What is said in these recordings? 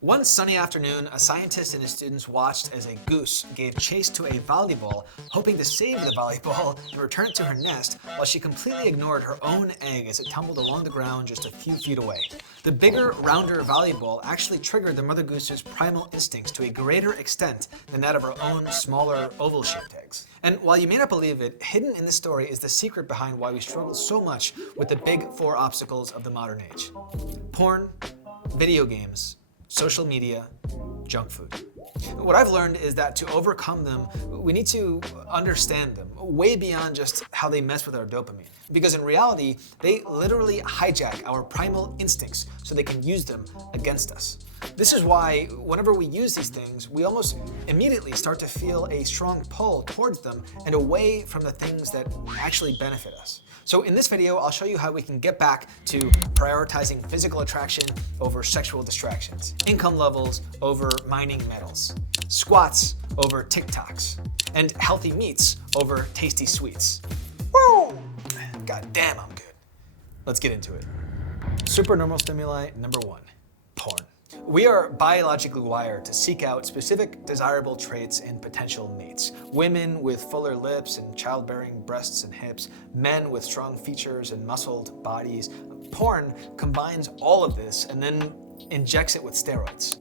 One sunny afternoon, a scientist and his students watched as a goose gave chase to a volleyball, hoping to save the volleyball and return it to her nest, while she completely ignored her own egg as it tumbled along the ground just a few feet away. The bigger, rounder volleyball actually triggered the mother goose's primal instincts to a greater extent than that of her own smaller, oval-shaped eggs. And while you may not believe it, hidden in this story is the secret behind why we struggle so much with the big four obstacles of the modern age: porn, video games, social media, junk food. What I've learned is that to overcome them, we need to understand them way beyond just how they mess with our dopamine. Because in reality, they literally hijack our primal instincts so they can use them against us. This is why whenever we use these things, we almost immediately start to feel a strong pull towards them and away from the things that actually benefit us. So in this video, I'll show you how we can get back to prioritizing physical attraction over sexual distractions, income levels over mining metals, squats over TikToks, and healthy meats over tasty sweets. Woo! God damn, I'm good. Let's get into it. Supernormal stimuli number 1, porn. We are biologically wired to seek out specific desirable traits in potential mates. Women with fuller lips and childbearing breasts and hips, men with strong features and muscled bodies. Porn combines all of this and then injects it with steroids.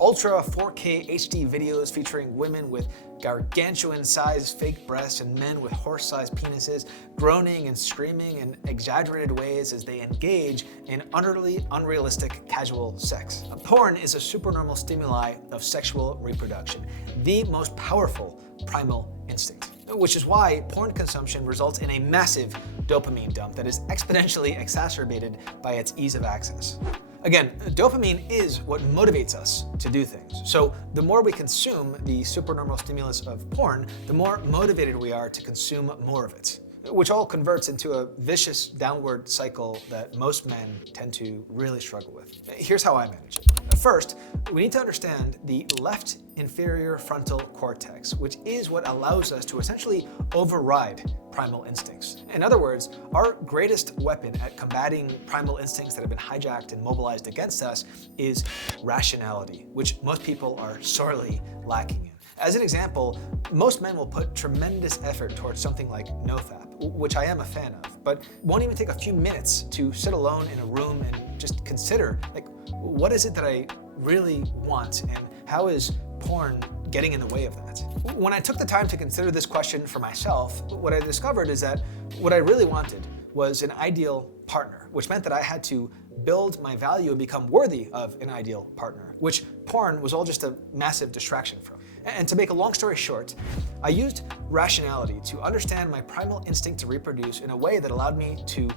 Ultra 4K HD videos featuring women with gargantuan-sized fake breasts and men with horse-sized penises, groaning and screaming in exaggerated ways as they engage in utterly unrealistic casual sex. Porn is a supernormal stimuli of sexual reproduction, the most powerful primal instinct. Which is why porn consumption results in a massive dopamine dump that is exponentially exacerbated by its ease of access. Again, dopamine is what motivates us to do things. So the more we consume the supernormal stimulus of porn, the more motivated we are to consume more of it, which all converts into a vicious downward cycle that most men tend to really struggle with. Here's how I manage it. First, we need to understand the left inferior frontal cortex, which is what allows us to essentially override primal instincts. In other words, our greatest weapon at combating primal instincts that have been hijacked and mobilized against us is rationality, which most people are sorely lacking in. As an example, most men will put tremendous effort towards something like nofap, which I am a fan of, but won't even take a few minutes to sit alone in a room and just consider, like, what is it that I really want and how is porn getting in the way of that? When I took the time to consider this question for myself, what I discovered is that what I really wanted was an ideal partner, which meant that I had to build my value and become worthy of an ideal partner, which porn was all just a massive distraction from. And to make a long story short, I used rationality to understand my primal instinct to reproduce in a way that allowed me to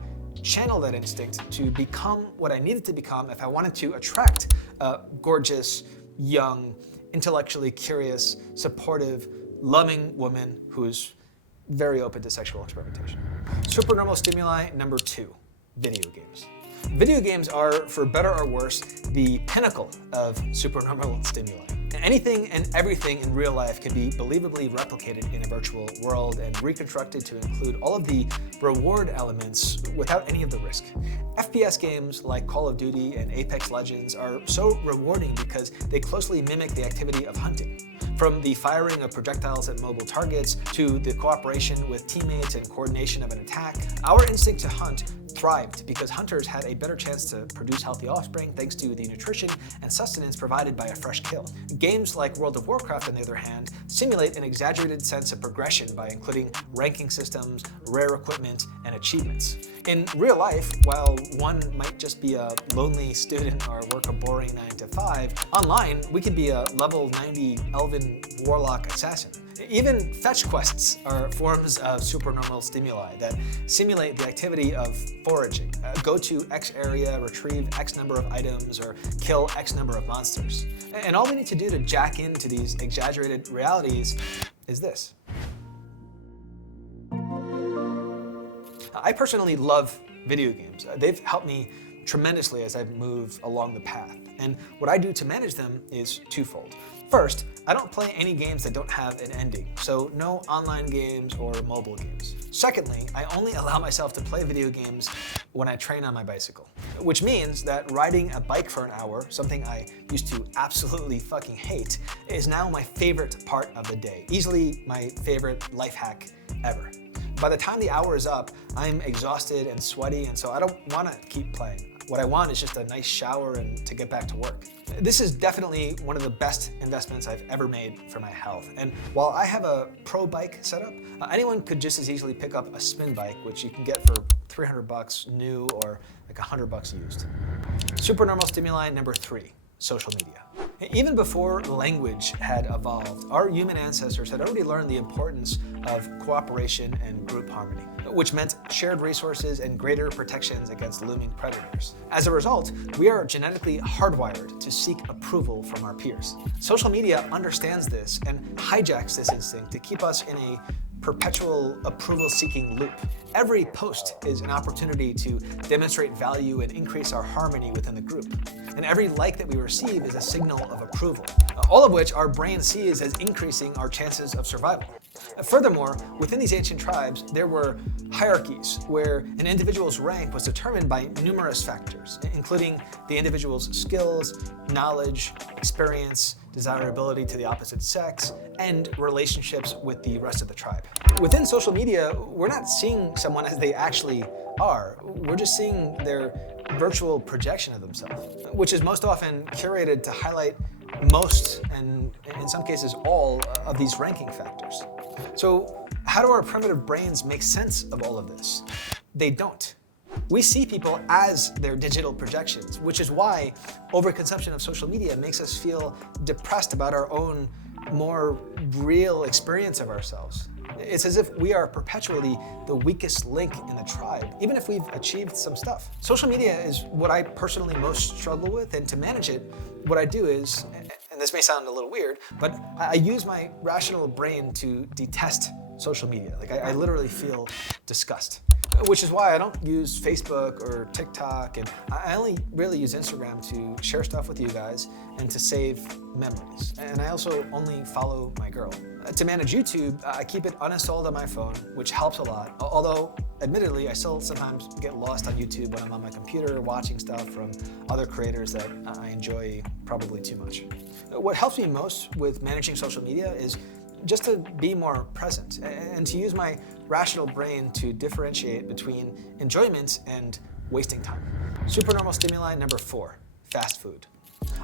channel that instinct to become what I needed to become if I wanted to attract a gorgeous, young, intellectually curious, supportive, loving woman who's very open to sexual experimentation. Supernormal stimuli number 2, video games. Video games are, for better or worse, the pinnacle of supernormal stimuli. Anything and everything in real life can be believably replicated in a virtual world and reconstructed to include all of the reward elements without any of the risk. FPS games like Call of Duty and Apex Legends are so rewarding because they closely mimic the activity of hunting. From the firing of projectiles at mobile targets to the cooperation with teammates and coordination of an attack, our instinct to hunt thrived because hunters had a better chance to produce healthy offspring thanks to the nutrition and sustenance provided by a fresh kill. Games like World of Warcraft, on the other hand, simulate an exaggerated sense of progression by including ranking systems, rare equipment, and achievements. In real life, while one might just be a lonely student or work a boring 9 to 5, online we could be a level 90 elven warlock assassin. Even fetch quests are forms of supernormal stimuli that simulate the activity of foraging. Go to X area, retrieve X number of items, or kill X number of monsters. And all we need to do to jack into these exaggerated realities is this. I personally love video games. They've helped me tremendously as I've moved along the path. And what I do to manage them is twofold. First, I don't play any games that don't have an ending, so no online games or mobile games. Secondly, I only allow myself to play video games when I train on my bicycle, which means that riding a bike for an hour, something I used to absolutely fucking hate, is now my favorite part of the day. Easily my favorite life hack ever. By the time the hour is up, I'm exhausted and sweaty, and so I don't want to keep playing. What I want is just a nice shower and to get back to work. This is definitely one of the best investments I've ever made for my health. And while I have a pro bike setup, anyone could just as easily pick up a spin bike, which you can get for $300 new or like $100 used. Supernormal stimuli number 3, social media. Even before language had evolved, our human ancestors had already learned the importance of cooperation and group harmony, which meant shared resources and greater protections against looming predators. As a result, we are genetically hardwired to seek approval from our peers. Social media understands this and hijacks this instinct to keep us in a perpetual approval-seeking loop. Every post is an opportunity to demonstrate value and increase our harmony within the group. And every like that we receive is a signal of approval, all of which our brain sees as increasing our chances of survival. Furthermore, within these ancient tribes, there were hierarchies where an individual's rank was determined by numerous factors, including the individual's skills, knowledge, experience, desirability to the opposite sex, and relationships with the rest of the tribe. Within social media, we're not seeing someone as they actually are. We're just seeing their virtual projection of themselves, which is most often curated to highlight most, and in some cases all, of these ranking factors. So how do our primitive brains make sense of all of this? They don't. We see people as their digital projections, which is why overconsumption of social media makes us feel depressed about our own more real experience of ourselves. It's as if we are perpetually the weakest link in the tribe, even if we've achieved some stuff. Social media is what I personally most struggle with, and to manage it, what I do is, and this may sound a little weird, but I use my rational brain to detest social media. Like I literally feel disgust. Which is why I don't use Facebook or TikTok, and I only really use Instagram to share stuff with you guys and to save memories. And I also only follow my girl. To manage YouTube, I keep it uninstalled on my phone, which helps a lot. Although, admittedly, I still sometimes get lost on YouTube when I'm on my computer watching stuff from other creators that I enjoy probably too much. What helps me most with managing social media is just to be more present and to use my rational brain to differentiate between enjoyment and wasting time. Supernormal stimuli number 4, fast food.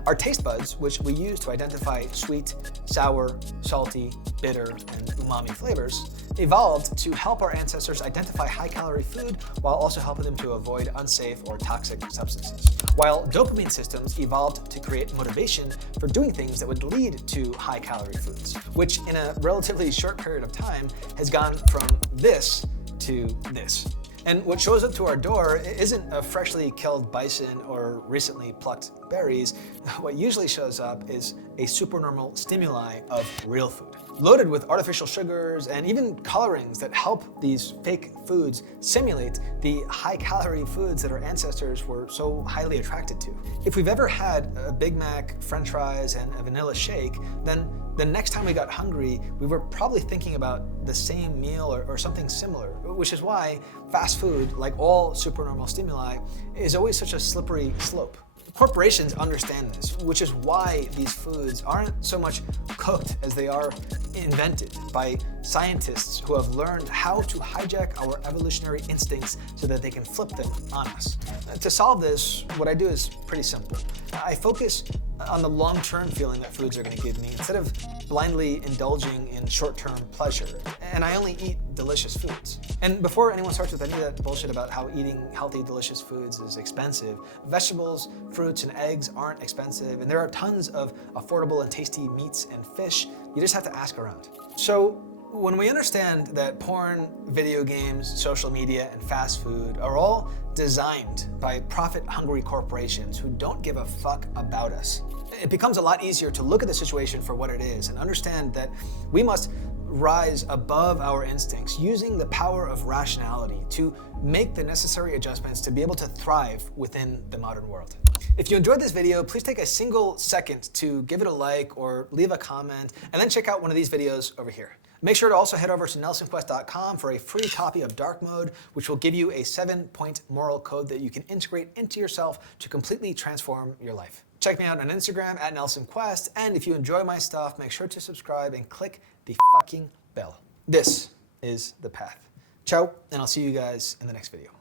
Our taste buds, which we use to identify sweet, sour, salty, bitter, and umami flavors, evolved to help our ancestors identify high-calorie food while also helping them to avoid unsafe or toxic substances. While dopamine systems evolved to create motivation for doing things that would lead to high-calorie foods, which in a relatively short period of time has gone from this to this. And what shows up to our door isn't a freshly killed bison or recently plucked berries. What usually shows up is a supernormal stimuli of real food, loaded with artificial sugars and even colorings that help these fake foods simulate the high-calorie foods that our ancestors were so highly attracted to. If we've ever had a Big Mac, French fries, and a vanilla shake, then the next time we got hungry, we were probably thinking about the same meal or something similar, which is why fast food, like all supernormal stimuli, is always such a slippery slope. Corporations understand this, which is why these foods aren't so much cooked as they are invented by scientists who have learned how to hijack our evolutionary instincts so that they can flip them on us. To solve this, what I do is pretty simple. I focus on the long-term feeling that foods are going to give me instead of blindly indulging in short-term pleasure. And I only eat delicious foods. And before anyone starts with any of that bullshit about how eating healthy, delicious foods is expensive, vegetables, fruits, and eggs aren't expensive, and there are tons of affordable and tasty meats and fish. You just have to ask around. So when we understand that porn, video games, social media, and fast food are all designed by profit-hungry corporations who don't give a fuck about us, it becomes a lot easier to look at the situation for what it is and understand that we must rise above our instincts using the power of rationality to make the necessary adjustments to be able to thrive within the modern world. If you enjoyed this video, please take a single second to give it a like or leave a comment, and then check out one of these videos over here. Make sure to also head over to nelsonquest.com for a free copy of Dark Mode, which will give you a 7-point moral code that you can integrate into yourself to completely transform your life. Check me out on Instagram at NelsonQuest, and if you enjoy my stuff, make sure to subscribe and click the fucking bell. This is The Path. Ciao, and I'll see you guys in the next video.